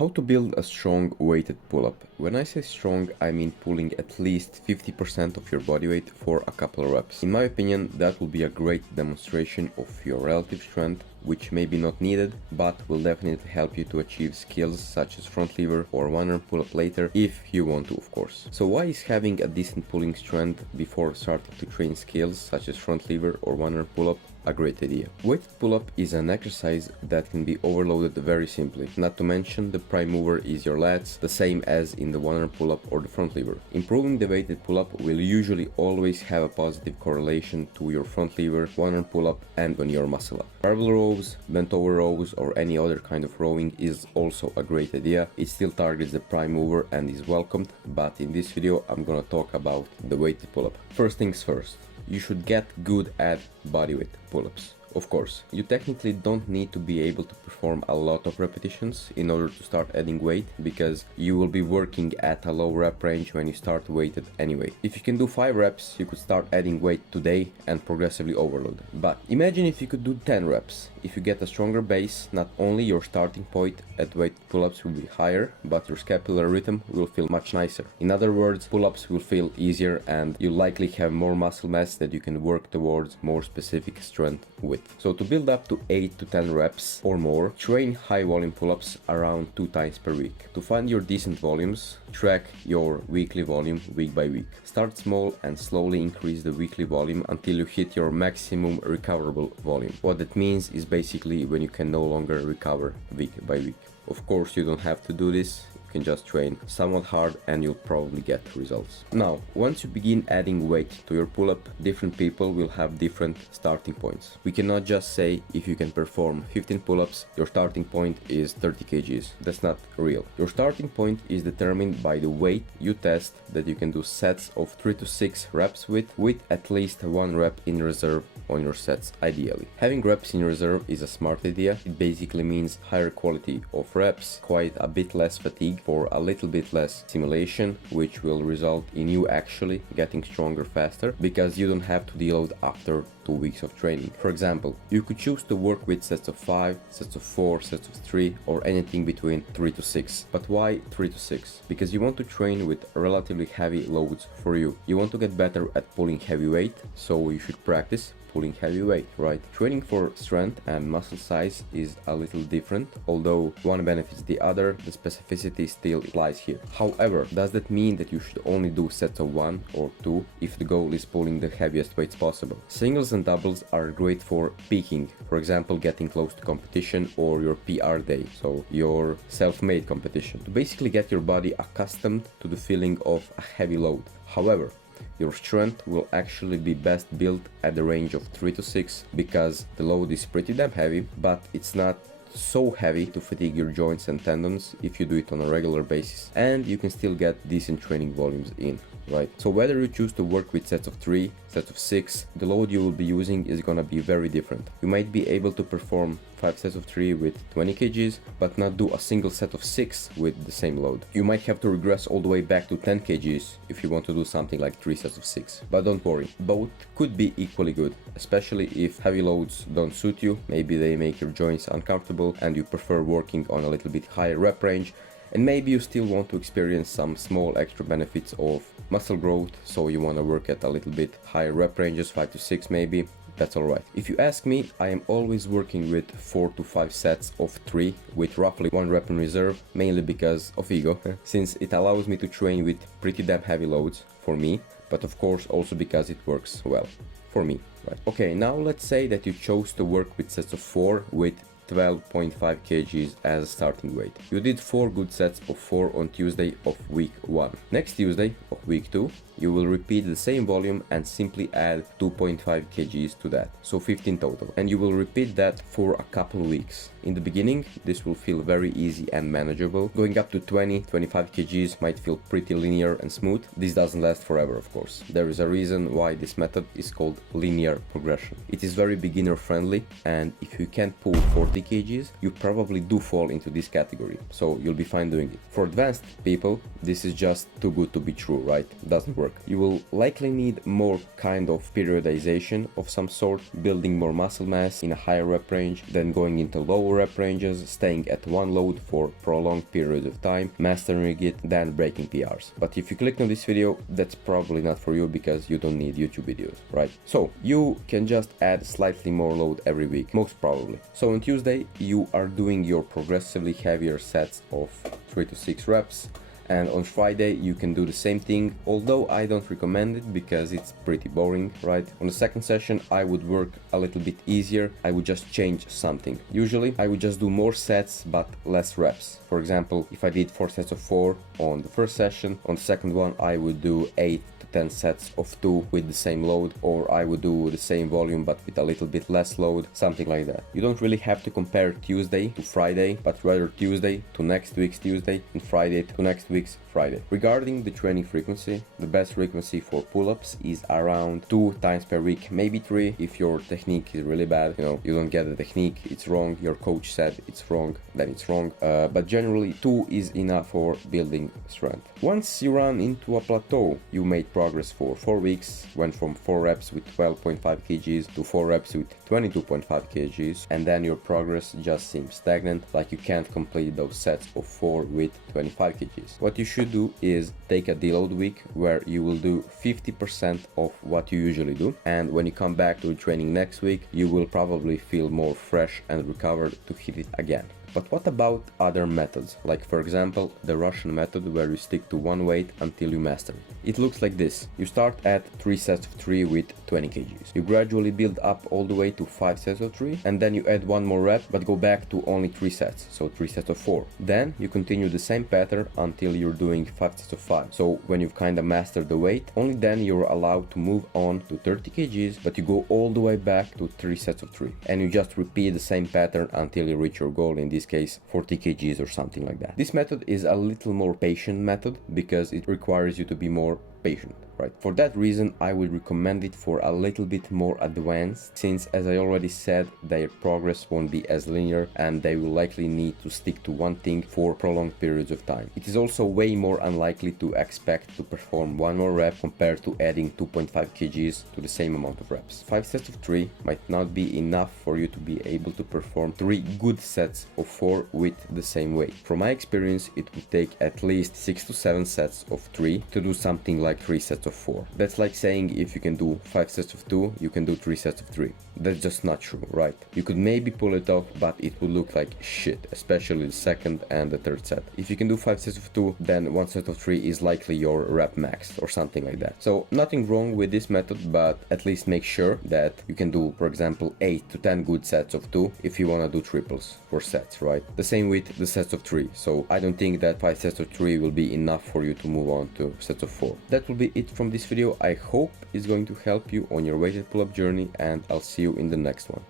How to build a strong weighted pull-up. When I say strong, I mean pulling at least 50% of your body weight for a couple of reps. In my opinion, that will be a great demonstration of your relative strength, which may be not needed, but will definitely help you to achieve skills such as front lever or one-arm pull-up later, if you want to, of course. So why is having a decent pulling strength before starting to train skills such as front lever or one-arm pull-up a great idea? Weighted pull-up is an exercise that can be overloaded very simply. Not to mention, the prime mover is your lats, the same as in the one-arm pull-up or the front lever. Improving the weighted pull-up will usually always have a positive correlation to your front lever, one-arm pull-up, and on your muscle up. Barbell rows, bent over rows, or any other kind of rowing is also a great idea. It still targets the prime mover and is welcomed, but in this video I'm gonna talk about the weighted pull-up. First things first, you should get good at bodyweight pull-ups. Of course, you technically don't need to be able to perform a lot of repetitions in order to start adding weight, because you will be working at a low rep range when you start weighted anyway. If you can do 5 reps, you could start adding weight today and progressively overload. But imagine if you could do 10 reps. If you get a stronger base, not only your starting point at weighted pull-ups will be higher, but your scapular rhythm will feel much nicer. In other words, pull-ups will feel easier and you'll likely have more muscle mass that you can work towards more specific strength with. So to build up to 8 to 10 reps or more, train high volume pull-ups around 2 times per week. To find your decent volumes, track your weekly volume week by week. Start small and slowly increase the weekly volume until you hit your maximum recoverable volume. What that means is basically when you can no longer recover week by week. Of course, you don't have to do this. You can just train somewhat hard and you'll probably get results. Now, once you begin adding weight to your pull-up, different people will have different starting points. We cannot just say if you can perform 15 pull-ups, your starting point is 30 kgs. That's not real. Your starting point is determined by the weight you test that you can do sets of 3 to 6 reps with at least 1 rep in reserve on your sets ideally. Having reps in reserve is a smart idea. It basically means higher quality of reps, quite a bit less fatigue for a little bit less simulation, which will result in you actually getting stronger faster because you don't have to deload after 2 weeks of training. For example, you could choose to work with sets of 5, sets of 4, sets of 3, or anything between 3 to 6. But why 3 to 6? Because you want to train with relatively heavy loads for you. You want to get better at pulling heavy weight, so you should practice pulling heavy weight, right? Training for strength and muscle size is a little different. Although one benefits the other, the specificity still applies here. However, does that mean that you should only do sets of 1 or 2 if the goal is pulling the heaviest weights possible? Singles and doubles are great for peaking, for example, getting close to competition or your PR day, so your self-made competition, to basically get your body accustomed to the feeling of a heavy load. However, your strength will actually be best built at the range of 3 to 6 because the load is pretty damn heavy, but it's not so heavy to fatigue your joints and tendons if you do it on a regular basis, and you can still get decent training volumes in, right? So whether you choose to work with sets of 3, sets of 6, the load you will be using is gonna be very different. You might be able to perform 5 sets of 3 with 20 kgs, but not do a single set of 6 with the same load. You might have to regress all the way back to 10 kgs if you want to do something like 3 sets of 6. But don't worry, both could be equally good, especially if heavy loads don't suit you. Maybe they make your joints uncomfortable and you prefer working on a little bit higher rep range. And maybe you still want to experience some small extra benefits of muscle growth, so you want to work at a little bit higher rep ranges, 5 to 6 maybe. That's alright. If you ask me, I am always working with 4 to 5 sets of 3 with roughly 1 rep in reserve, mainly because of ego, since it allows me to train with pretty damn heavy loads for me, but of course also because it works well for me, right? Okay, now let's say that you chose to work with sets of 4 with 12.5 kgs as a starting weight. You did 4 good sets of 4 on Tuesday of week 1. Next Tuesday of week 2, you will repeat the same volume and simply add 2.5 kgs to that, so 15 total. And you will repeat that for a couple weeks. In the beginning, this will feel very easy and manageable. Going up to 20-25 kgs might feel pretty linear and smooth. This doesn't last forever, of course. There is a reason why this method is called linear progression. It is very beginner friendly, and if you can't pull 40 kgs, you probably do fall into this category, so you'll be fine doing it. For advanced people, this is just too good to be true, right? Doesn't work. You will likely need more kind of periodization of some sort, building more muscle mass in a higher rep range, then going into lower low rep ranges, staying at one load for prolonged periods of time, mastering it, then breaking PRs. But if you clicked on this video, that's probably not for you because you don't need YouTube videos, right? So you can just add slightly more load every week, most probably. So on Tuesday, you are doing your progressively heavier sets of 3 to 6 reps. And on Friday you can do the same thing, although I don't recommend it because it's pretty boring, right? On the second session I would work a little bit easier. I would just change something. Usually I would just do more sets but less reps. For example, if I did 4 sets of 4 on the first session, on the second one I would do 8 to 10 sets of 2 with the same load, or I would do the same volume but with a little bit less load, something like that. You don't really have to compare Tuesday to Friday, but rather Tuesday to next week's Tuesday and Friday to next week's Friday. Regarding the training frequency, the best frequency for pull-ups is around 2 times per week, maybe 3 if your technique is really bad. You know, you don't get the technique, it's wrong, your coach said it's wrong, then it's wrong. But generally 2 is enough for building strength. Once you run into a plateau, you made progress for 4 weeks, went from 4 reps with 12.5 kgs to 4 reps with 22.5 kgs, and then your progress just seems stagnant, like you can't complete those sets of 4 with 25 kgs. What you should do is take a deload week where you will do 50% of what you usually do, and when you come back to training next week, you will probably feel more fresh and recovered to hit it again. But what about other methods, like for example the Russian method where you stick to one weight until you master it? It looks like this. You start at 3 sets of 3 with 20 kgs. You gradually build up all the way to 5 sets of 3, and then you add one more rep but go back to only 3 sets, so 3 sets of 4. Then you continue the same pattern until you're doing 5 sets of 5. So when you've kinda mastered the weight, only then you're allowed to move on to 30 kgs, but you go all the way back to 3 sets of 3. And you just repeat the same pattern until you reach your goal, in this case 40 kgs or something like that. This method is a little more patient method because it requires you to be more patient, right? For that reason I would recommend it for a little bit more advanced, since as I already said, their progress won't be as linear and they will likely need to stick to one thing for prolonged periods of time. It is also way more unlikely to expect to perform one more rep compared to adding 2.5 kgs to the same amount of reps. 5 sets of 3 might not be enough for you to be able to perform 3 good sets of 4 with the same weight. From my experience, it would take at least 6 to 7 sets of 3 to do something like 3 sets of 4. That's like saying if you can do 5 sets of 2, you can do 3 sets of 3. That's just not true, right? You could maybe pull it off, but it would look like shit, especially the second and the third set. If you can do 5 sets of 2, then 1 set of 3 is likely your rep max or something like that. So nothing wrong with this method, but at least make sure that you can do, for example, 8 to 10 good sets of 2 if you want to do triples for sets, right? The same with the sets of 3. So I don't think that 5 sets of 3 will be enough for you to move on to sets of 4. That will be it from this video. I hope it's going to help you on your weighted pull-up journey, and I'll see you in the next one.